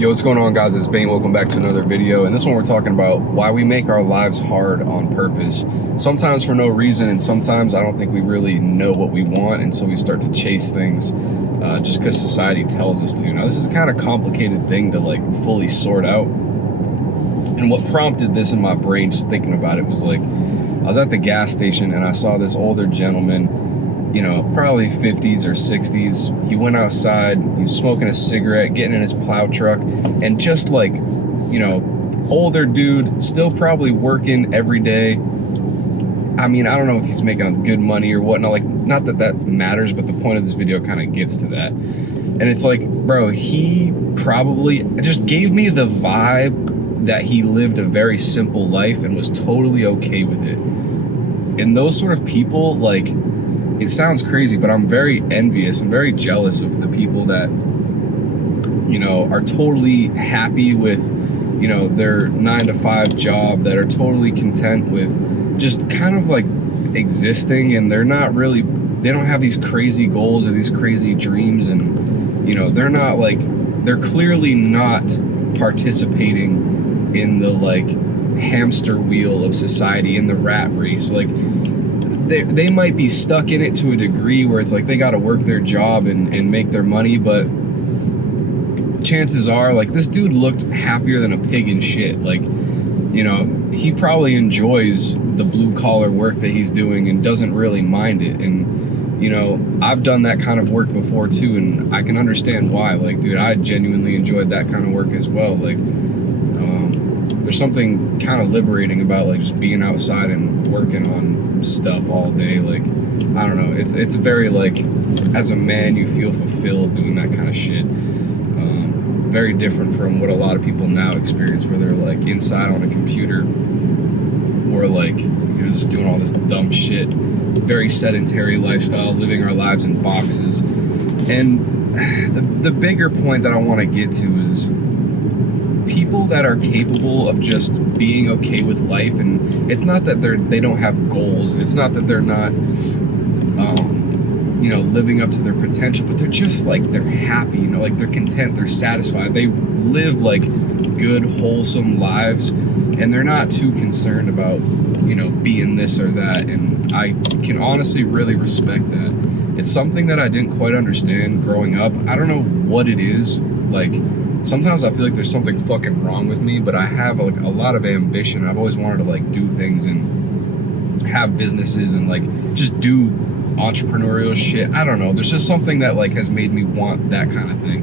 Yo, what's going on, guys? It's Bengt. Welcome back to another video. And this one we're talking about why we make our lives hard on purpose. Sometimes for no reason, and sometimes I don't think we really know what we want, and so we start to chase things just because society tells us to. Now, this is a kind of complicated thing to like fully sort out. And what prompted this in my brain, just thinking about it, was like I was at the gas station and I saw this older gentleman, you know, probably 50s or 60s. He went outside, he's smoking a cigarette, getting in his plow truck, and just like, you know, older dude, still probably working every day. I mean, I don't know if he's making good money or whatnot, like, not that that matters, but the point of this video kind of gets to that. And it's like, bro, he probably just gave me the vibe that he lived a very simple life and was totally okay with it. And those sort of people, like, it sounds crazy, but I'm very envious. I'm very jealous of the people that, you know, are totally happy with, you know, their 9-to-5 job, that are totally content with just kind of like existing, and they're not really, they don't have these crazy goals or these crazy dreams, and, you know, they're not like, they're clearly not participating in the like hamster wheel of society, in the rat race. Like, they might be stuck in it to a degree where it's like they got to work their job and make their money, but chances are, like, this dude looked happier than a pig in shit. Like, you know, he probably enjoys the blue collar work that he's doing and doesn't really mind it. And, you know, I've done that kind of work before too, and I can understand why. Like, dude, I genuinely enjoyed that kind of work as well. Like, there's something kind of liberating about like just being outside and working on stuff all day. Like, I don't know, it's very like, as a man, you feel fulfilled doing that kind of shit. Very different from what a lot of people now experience, where they're like inside on a computer, or like, you know, just doing all this dumb shit. Very sedentary lifestyle, living our lives in boxes. And the bigger point that I want to get to is people that are capable of just being okay with life. And it's not that they don't have goals, it's not that they're not you know, living up to their potential, but they're just like, they're happy, you know, like they're content, they're satisfied, they live like good, wholesome lives, and they're not too concerned about, you know, being this or that. And I can honestly really respect that. It's something that I didn't quite understand growing up. I don't know what it is. Like, sometimes I feel like there's something fucking wrong with me, but I have like a lot of ambition. I've always wanted to like do things and have businesses and like just do entrepreneurial shit. I don't know. There's just something that like has made me want that kind of thing.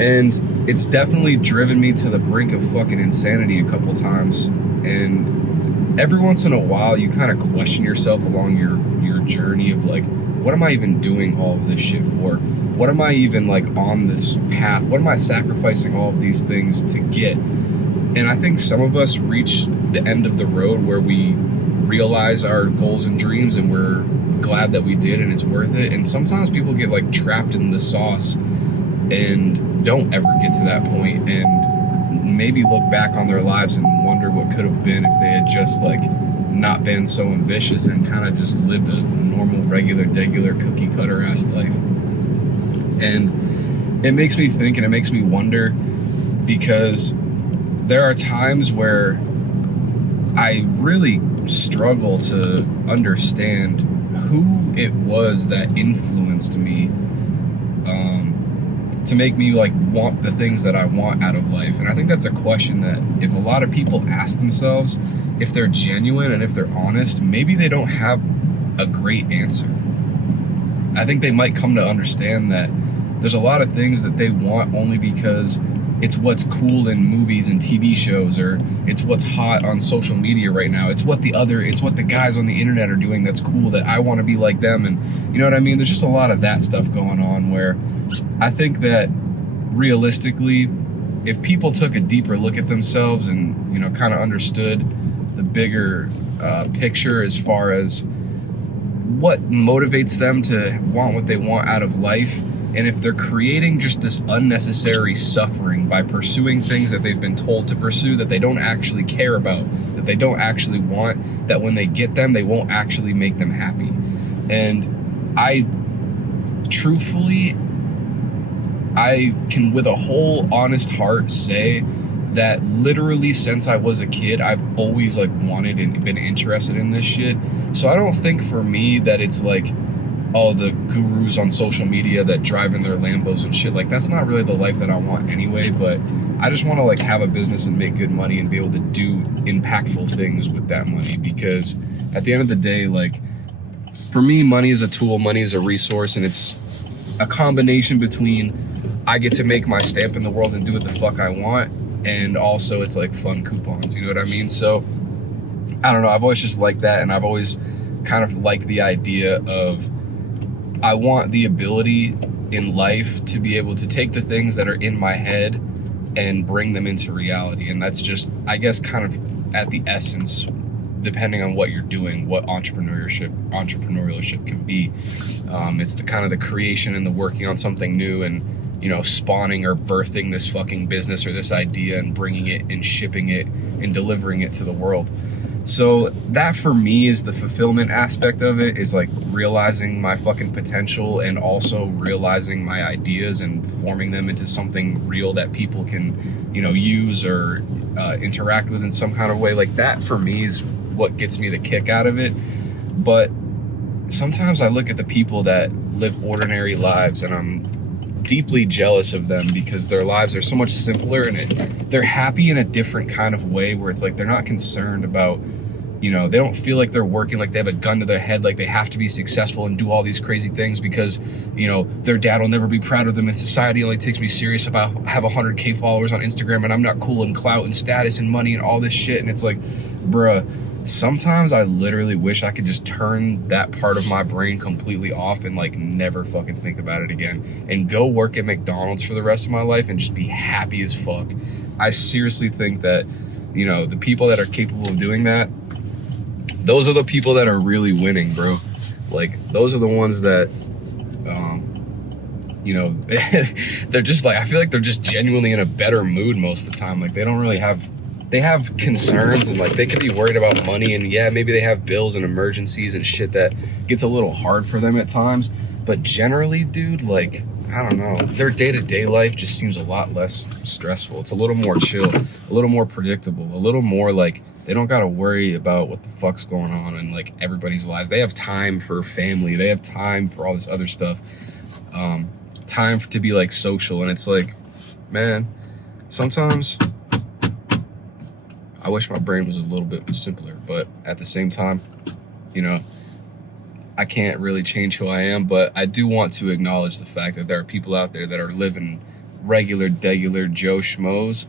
And it's definitely driven me to the brink of fucking insanity a couple times. And every once in a while, you kind of question yourself along your journey of like, what am I even doing all of this shit for? What am I even like on this path? What am I sacrificing all of these things to get? And I think some of us reach the end of the road where we realize our goals and dreams, and we're glad that we did, and it's worth it. And sometimes people get like trapped in the sauce and don't ever get to that point, and maybe look back on their lives and wonder what could have been if they had just like not been so ambitious and kind of just lived a normal, regular, degular, cookie cutter ass life. And it makes me think, and it makes me wonder, because there are times where I really struggle to understand who it was that influenced me to make me like want the things that I want out of life. And I think that's a question that if a lot of people ask themselves, if they're genuine and if they're honest, maybe they don't have a great answer. I think they might come to understand that there's a lot of things that they want only because it's what's cool in movies and TV shows, or it's what's hot on social media right now. It's what the guys on the internet are doing that's cool, that I want to be like them. And you know what I mean? There's just a lot of that stuff going on, where I think that realistically, if people took a deeper look at themselves and, you know, kind of understood the bigger picture as far as what motivates them to want what they want out of life, and if they're creating just this unnecessary suffering by pursuing things that they've been told to pursue, that they don't actually care about, that they don't actually want, that when they get them, they won't actually make them happy. And I truthfully I can with a whole honest heart say that literally since I was a kid, I've always like wanted and been interested in this shit. So I don't think for me that it's like all the gurus on social media that drive in their Lambos and shit. Like, that's not really the life that I want anyway, but I just want to like have a business and make good money and be able to do impactful things with that money, because at the end of the day, like, for me, money is a tool, money is a resource, and it's a combination between I get to make my stamp in the world and do what the fuck I want, and also it's like fun coupons, you know what I mean? So I don't know, I've always just liked that, and I've always kind of liked the idea of I want the ability in life to be able to take the things that are in my head and bring them into reality. And that's just, I guess, kind of at the essence, depending on what you're doing, what entrepreneurship can be. It's the kind of the creation and the working on something new, and, you know, spawning or birthing this fucking business or this idea and bringing it and shipping it and delivering it to the world. So that for me is the fulfillment aspect of it, is like realizing my fucking potential and also realizing my ideas and forming them into something real that people can, you know, use or interact with in some kind of way. Like, that for me is what gets me the kick out of it. But sometimes I look at the people that live ordinary lives and I'm deeply jealous of them, because their lives are so much simpler and they're happy in a different kind of way, where it's like they're not concerned about, you know, they don't feel like they're working like they have a gun to their head, like they have to be successful and do all these crazy things because, you know, their dad will never be proud of them and society only takes me serious if I have 100K followers on Instagram and I'm not cool and clout and status and money and all this shit. And it's like, bruh, sometimes I literally wish I could just turn that part of my brain completely off and like never fucking think about it again and go work at McDonald's for the rest of my life and just be happy as fuck. I seriously think that, you know, the people that are capable of doing that, those are the people that are really winning, bro. Like, those are the ones that, you know, they're just like, I feel like they're just genuinely in a better mood most of the time. Like, they don't really have, they have concerns and like they could be worried about money, and yeah, maybe they have bills and emergencies and shit that gets a little hard for them at times. But generally, dude, like, I don't know, their day-to-day life just seems a lot less stressful. It's a little more chill, a little more predictable, a little more like they don't gotta worry about what the fuck's going on in like everybody's lives. They have time for family, they have time for all this other stuff, time to be like social. And it's like, man, sometimes I wish my brain was a little bit simpler, but at the same time, you know, I can't really change who I am, but I do want to acknowledge the fact that there are people out there that are living regular Joe Schmoes,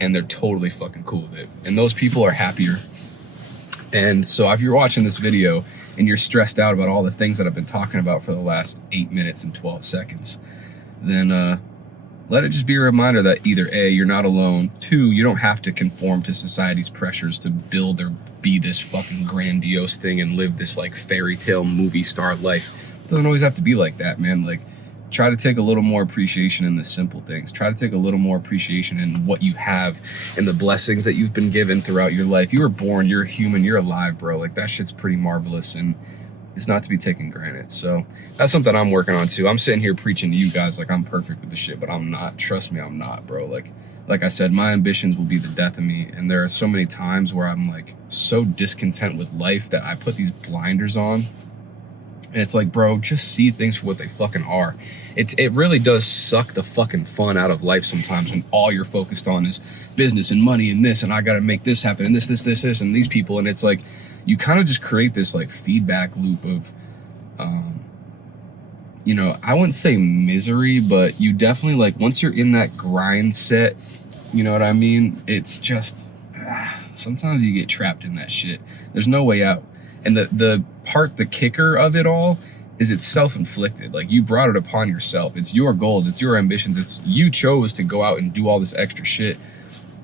and they're totally fucking cool with it. And those people are happier. And so if you're watching this video and you're stressed out about all the things that I've been talking about for the last 8 minutes and 12 seconds, then let it just be a reminder that either A, you're not alone, 2, you don't have to conform to society's pressures to build or be this fucking grandiose thing and live this like fairy tale movie star life. It doesn't always have to be like that, man. Like, try to take a little more appreciation in the simple things. Try to take a little more appreciation in what you have and the blessings that you've been given throughout your life. You were born, you're a human, you're alive, bro. Like, that shit's pretty marvelous, and it's not to be taken granted. So that's something I'm working on too. I'm sitting here preaching to you guys like I'm perfect with the shit, but I'm not. Trust me, I'm not, bro. Like I said, my ambitions will be the death of me. And there are so many times where I'm like so discontent with life that I put these blinders on. And it's like, bro, just see things for what they fucking are. It really does suck the fucking fun out of life sometimes when all you're focused on is business and money and this, and I gotta make this happen, and this, and these people. And it's like, you kind of just create this like feedback loop of, you know, I wouldn't say misery, but you definitely, like, once you're in that grind set, you know what I mean? It's just, sometimes you get trapped in that shit. There's no way out. And the kicker of it all is it's self-inflicted. Like, you brought it upon yourself. It's your goals, it's your ambitions, it's you chose to go out and do all this extra shit.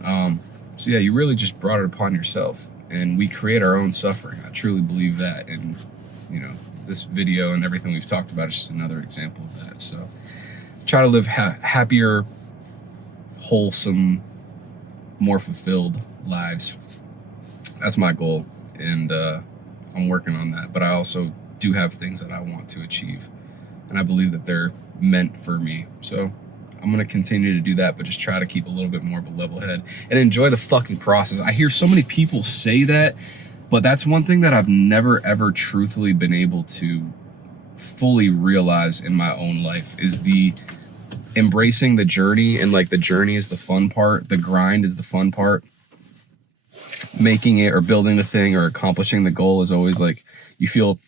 So yeah, you really just brought it upon yourself, and we create our own suffering. I truly believe that. And, you know, this video and everything we've talked about is just another example of that. So try to live happier, wholesome, more fulfilled lives. That's my goal, and I'm working on that. But I also do have things that I want to achieve. and I believe that they're meant for me. So I'm gonna continue to do that, but just try to keep a little bit more of a level head and enjoy the fucking process. I hear so many people say that, but that's one thing that I've never ever truthfully been able to fully realize in my own life, is the embracing the journey. And like, the journey is the fun part, the grind is the fun part. Making it or building the thing or accomplishing the goal is always like, you feel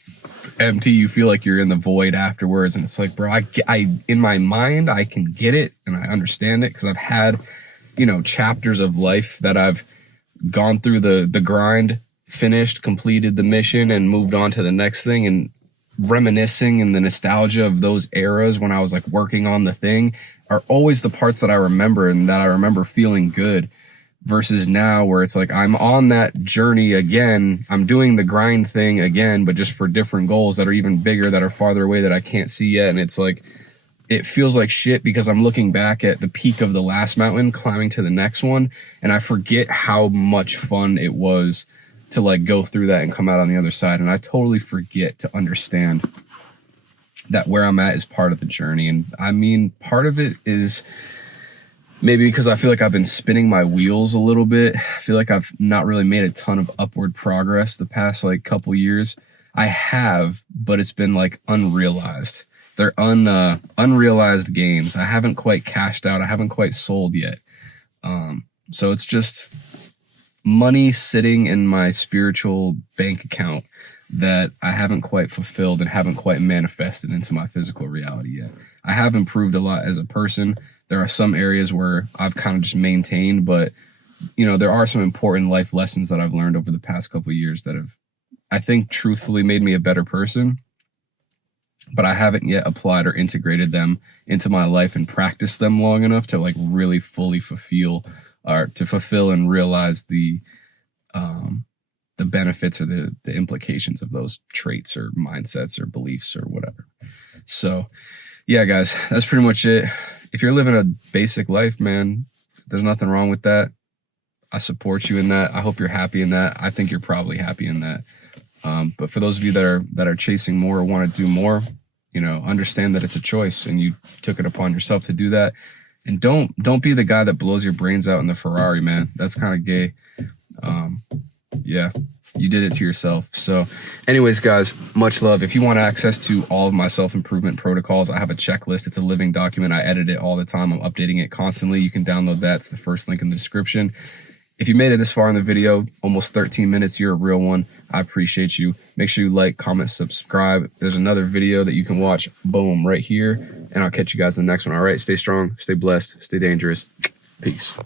empty, you feel like you're in the void afterwards. And it's like, bro, I in my mind I can get it and I understand it, because I've had, you know, chapters of life that I've gone through the grind, finished, completed the mission, and moved on to the next thing. And reminiscing and the nostalgia of those eras when I was like working on the thing are always the parts that I remember, and that I remember feeling good. Versus now, where it's like, I'm on that journey again, I'm doing the grind thing again, but just for different goals that are even bigger, that are farther away, that I can't see yet. And it's like, it feels like shit, because I'm looking back at the peak of the last mountain, climbing to the next one, and I forget how much fun it was to like go through that and come out on the other side. And I totally forget to understand that where I'm at is part of the journey. And I mean, part of it is maybe because I feel like I've been spinning my wheels a little bit. I feel like I've not really made a ton of upward progress the past like couple years. I have, but it's been like unrealized. They're unrealized gains. I haven't quite cashed out. I haven't quite sold yet. So it's just money sitting in my spiritual bank account that I haven't quite fulfilled and haven't quite manifested into my physical reality yet. I have improved a lot as a person. There are some areas where I've kind of just maintained, but you know, there are some important life lessons that I've learned over the past couple of years that have, I think, truthfully made me a better person, but I haven't yet applied or integrated them into my life and practiced them long enough to like really fully fulfill and realize the benefits or the implications of those traits or mindsets or beliefs or whatever. So yeah, guys, that's pretty much it. If you're living a basic life, man, there's nothing wrong with that. I support you in that. I hope you're happy in that. I think you're probably happy in that. But for those of you that are chasing more or want to do more, you know, understand that it's a choice and you took it upon yourself to do that. And don't be the guy that blows your brains out in the Ferrari, man. That's kind of gay. Yeah, you did it to yourself. So anyways, guys, much love. If you want access to all of my self-improvement protocols, I have a checklist. It's a living document. I edit it all the time. I'm updating it constantly. You can download that. It's the first link in the description. If you made it this far in the video, almost 13 minutes, you're a real one. I appreciate you. Make sure you like, comment, subscribe. There's another video that you can watch, boom, right here. And I'll catch you guys in the next one. All right, stay strong, stay blessed, stay dangerous. Peace.